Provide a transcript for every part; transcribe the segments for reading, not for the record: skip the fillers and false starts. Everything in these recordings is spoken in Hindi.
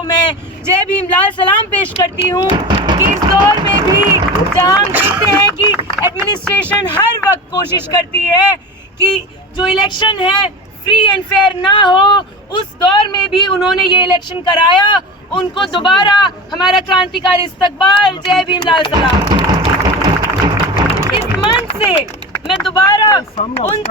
को मैं जय भीम लाल सलाम पेश करती हूँ कि इस दौर में भी जहाँ हम देखते हैं कि एडमिनिस्ट्रेशन हर वक्त कोशिश करती है कि जो इलेक्शन है फ्री एंड फेयर ना हो, उस दौर में भी उन्होंने ये इलेक्शन कराया। उनको दोबारा हमारा क्रांतिकारी इस्तकबाल, जय भीम लाल सलाम। इस मंच से मैं दोबारा उन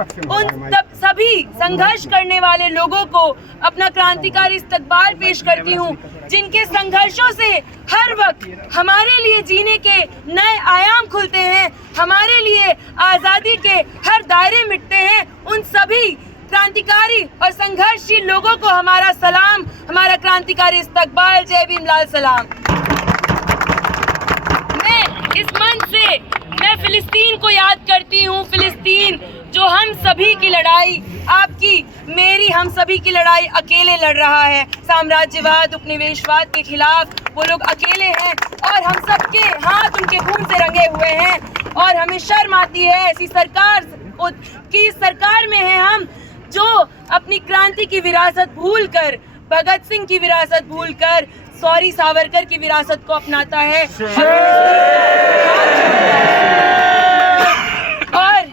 सभी संघर्ष करने वाले लोगों को अपना क्रांतिकारी इस्तकबाल पेश करती हूँ, जिनके संघर्षों से हर वक्त हमारे लिए जीने के नए आयाम खुलते हैं, हमारे लिए आज़ादी के हर दायरे मिटते हैं। उन सभी क्रांतिकारी और संघर्षशील लोगों को हमारा सलाम, हमारा क्रांतिकारी इस्तकबाल, जय भीम लाल सलाम। मैं इस मंच से मैं फिलिस्तीन को याद करती हूँ। फिलिस्तीन जो हम सभी की लड़ाई, आपकी मेरी हम सभी की लड़ाई अकेले लड़ रहा है। साम्राज्यवाद, उपनिवेशवाद के खिलाफ वो लोग अकेले हैं और हम सबके हाथ उनके खून से रंगे हुए हैं। और हमें शर्म आती है ऐसी सरकार की सरकार में है हम, जो अपनी क्रांति की विरासत भूलकर, भगत सिंह की विरासत भूलकर, सॉरी सावरकर की विरासत को अपनाता है। और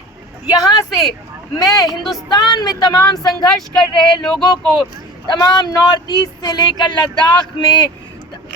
यहाँ से मैं हिंदुस्तान में तमाम संघर्ष कर रहे लोगों को, तमाम नॉर्थ ईस्ट से लेकर लद्दाख में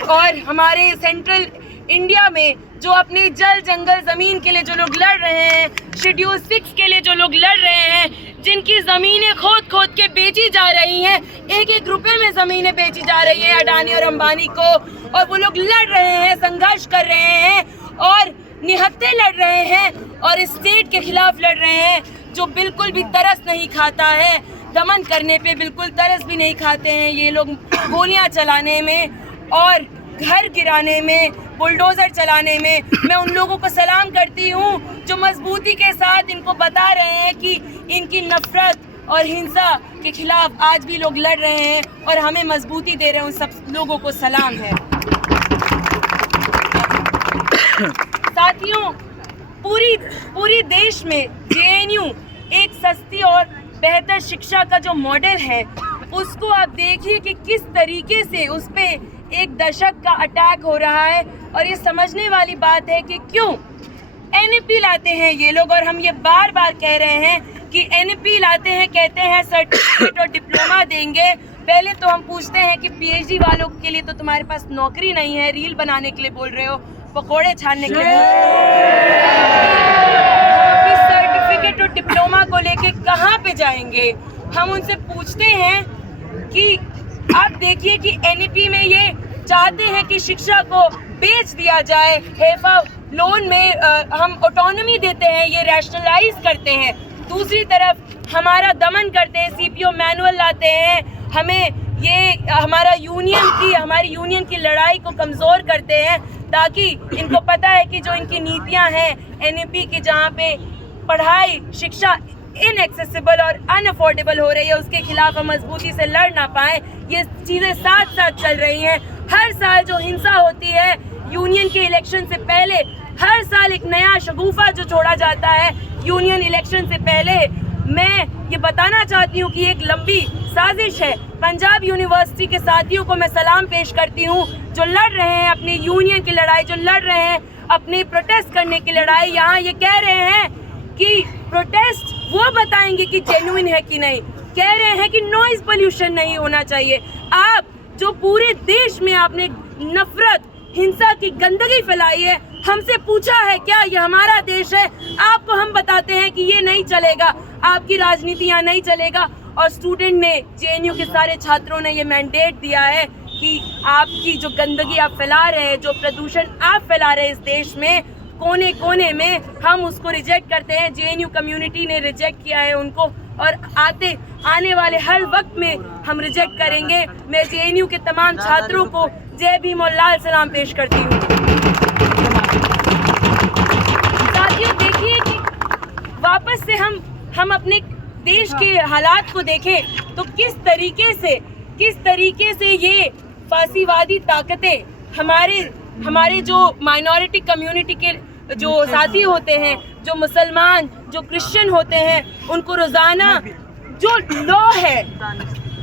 और हमारे सेंट्रल इंडिया में जो अपने जल जंगल ज़मीन के लिए जो लोग लड़ रहे हैं, शेड्यूल 6 के लिए जो लोग लड़ रहे हैं, जिनकी ज़मीनें खोद खोद के बेची जा रही हैं, एक एक रुपए में ज़मीनें बेची जा रही हैं अडानी और अंबानी को, और वो लोग लड़ रहे हैं, संघर्ष कर रहे हैं और निहत्थे लड़ रहे हैं और स्टेट के खिलाफ लड़ रहे हैं, जो बिल्कुल भी तरस नहीं खाता है, दमन करने पे बिल्कुल तरस भी नहीं खाते हैं ये लोग। गोलियां चलाने में और घर गिराने में, बुलडोजर चलाने में मैं उन लोगों को सलाम करती हूँ जो मजबूती के साथ इनको बता रहे हैं कि इनकी नफरत और हिंसा के खिलाफ आज भी लोग लड़ रहे हैं और हमें मजबूती दे रहे हैं। उन सब लोगों को सलाम है। साथियों, पूरी देश में JNU एक सस्ती और बेहतर शिक्षा का जो मॉडल है, उसको आप देखिए कि किस तरीके से उस पे एक दशक का अटैक हो रहा है। और ये समझने वाली बात है कि क्यों NEP लाते हैं ये लोग, और हम ये बार बार कह रहे हैं कि NEP लाते हैं, कहते हैं सर्टिफिकेट और डिप्लोमा देंगे। पहले तो हम पूछते हैं कि PhD वालों के लिए तो तुम्हारे पास नौकरी नहीं है, रील बनाने के लिए बोल रहे हो, पकोड़े छानने के लिए। हम सर्टिफिकेट और डिप्लोमा को लेके कहाँ पे जाएंगे? हम उनसे पूछते हैं कि आप देखिए कि NEP में ये चाहते हैं कि शिक्षा को बेच दिया जाए, हेफा लोन में हम ऑटोनॉमी देते हैं, ये रैशनलाइज करते हैं। दूसरी तरफ हमारा दमन करते हैं, CPO मैनुअल लाते हैं, हमें ये हमारी यूनियन की लड़ाई को कमज़ोर करते हैं, ताकि इनको पता है कि जो इनकी नीतियां हैं NEP की, जहाँ पे पढ़ाई शिक्षा इनएक्सेसिबल और अनअफोर्डेबल हो रही है, उसके खिलाफ हम मजबूती से लड़ ना पाएँ। ये चीज़ें साथ साथ चल रही हैं। हर साल जो हिंसा होती है यूनियन के इलेक्शन से पहले, हर साल एक नया शगुफा जो छोड़ा जाता है यूनियन इलेक्शन से पहले। मैं ये बताना चाहती हूँ कि एक लंबी साजिश है। पंजाब यूनिवर्सिटी के साथियों को मैं सलाम पेश करती हूँ, जो लड़ रहे हैं अपनी यूनियन की लड़ाई, जो लड़ रहे हैं अपनी प्रोटेस्ट करने की लड़ाई। यहाँ ये कह रहे हैं कि प्रोटेस्ट वो बताएंगे कि जेन्युइन है कि नहीं, कह रहे हैं कि नॉइज पोल्यूशन नहीं होना चाहिए। आप जो पूरे देश में आपने नफरत, हिंसा की गंदगी फैलाई है, हमसे पूछा है क्या ये हमारा देश है? आपको हम बताते हैं कि ये नहीं चलेगा, आपकी राजनीति यहाँ नहीं चलेगा। और स्टूडेंट ने, JNU के सारे छात्रों ने ये मैंडेट दिया है कि आपकी जो गंदगी आप फैला रहे हैं, जो प्रदूषण आप फैला रहे हैं इस देश में, कोने कोने में, हम उसको रिजेक्ट करते हैं। JNU कम्युनिटी ने रिजेक्ट किया है उनको, और आने वाले हर वक्त में हम रिजेक्ट करेंगे। मैं JNU के तमाम छात्रों को जय भीम और लाल सलाम पेश करती हूँ। साथियों, देखिए कि वापस से हम अपने देश के हालात को देखें तो किस तरीके से ये फासीवादी ताकतें हमारे जो माइनॉरिटी कम्युनिटी के जो साथी होते हैं, जो मुसलमान, जो क्रिश्चियन होते हैं, उनको रोज़ाना जो लॉ है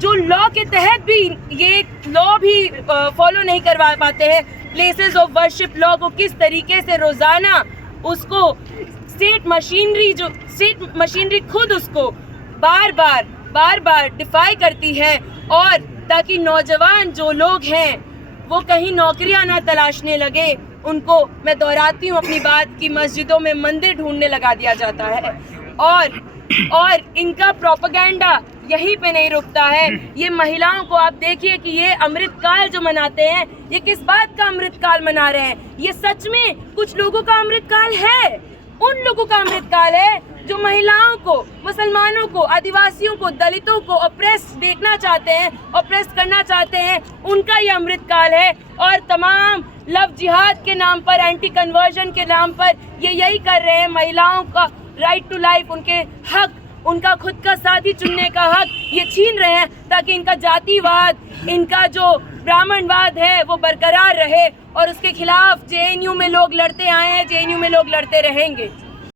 जो लॉ के तहत भी ये लॉ भी फॉलो नहीं करवा पाते हैं, प्लेसेस ऑफ वर्शिप लॉ को किस तरीके से रोजाना उसको स्टेट मशीनरी खुद उसको बार बार डिफाई करती है, और ताकि नौजवान जो लोग हैं वो कहीं नौकरियां ना तलाशने लगे, उनको मैं दोहराती हूँ अपनी बात कि मस्जिदों में मंदिर ढूंढने लगा दिया जाता है। और इनका प्रोपेगेंडा यहीं पे नहीं रुकता है। ये महिलाओं को आप देखिए कि ये अमृतकाल जो मनाते हैं, ये किस बात का अमृतकाल मना रहे हैं? ये सच में कुछ लोगों का अमृतकाल है, उन लोगों का अमृतकाल है जो महिलाओं को, मुसलमानों को, आदिवासियों को, दलितों को ऑप्रेस देखना चाहते हैं, ऑप्रेस करना चाहते हैं, उनका ये अमृतकाल है। और तमाम लव जिहाद के नाम पर, एंटी कन्वर्जन के नाम पर ये यही कर रहे हैं। महिलाओं का राइट टू लाइफ, उनके हक, उनका खुद का साथी चुनने का हक ये छीन रहे हैं, ताकि इनका जातिवाद, इनका जो ब्राह्मणवाद है वो बरकरार रहे। और उसके खिलाफ JNU में लोग लड़ते आए हैं, JNU में लोग लड़ते रहेंगे।